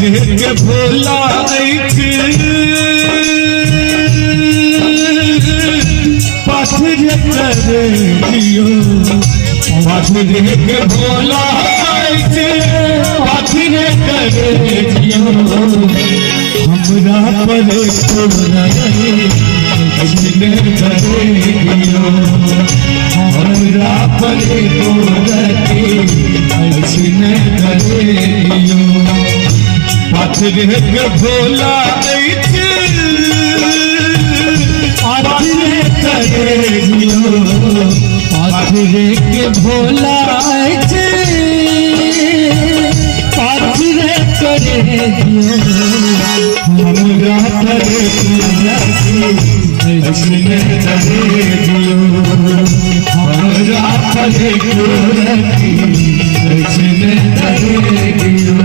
के भोला पाथर करे दियो पाथर के भोला पाथर करे दियो हमरा पर किसने करे दियो हमरा पर किसने करे दियो पाथर के भोला पाथर करे दियो पाथर के भोला पाथर करे दियो हमरा करे किसने करे दियो हमरा करे किसने करे दियो।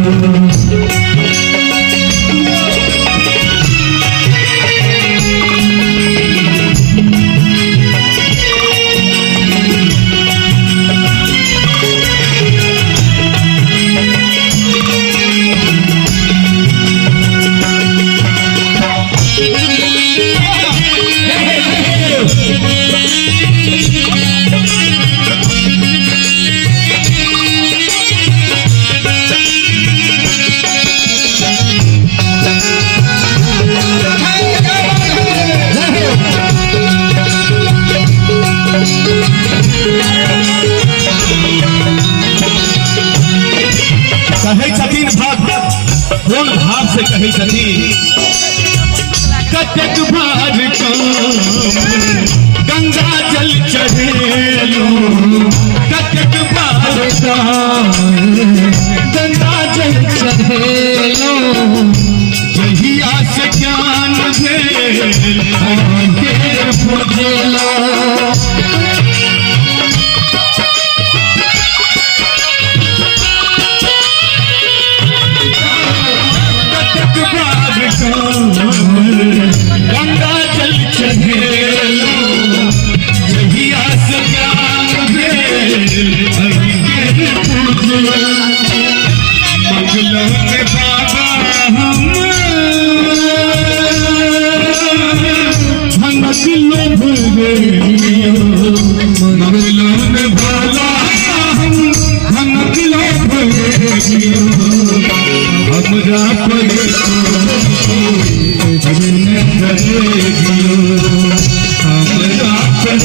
कहे छथिन कोन भाव से कहे छथिन कटक भार गंगा जल चढ़ेलो कटक भार गंगा जल चढ़ेलो जहिया से ज्ञान भेल पूजेलो गंगा जल चढ़ेलो जहिया से ज्ञान भेल मंगलों में बाबा हम भगलो मंगलों में भोला हम भगलो हमरा पर किसने करे दियो हमरा पर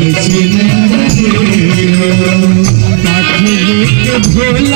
किसने करे दियो पाथर के भोला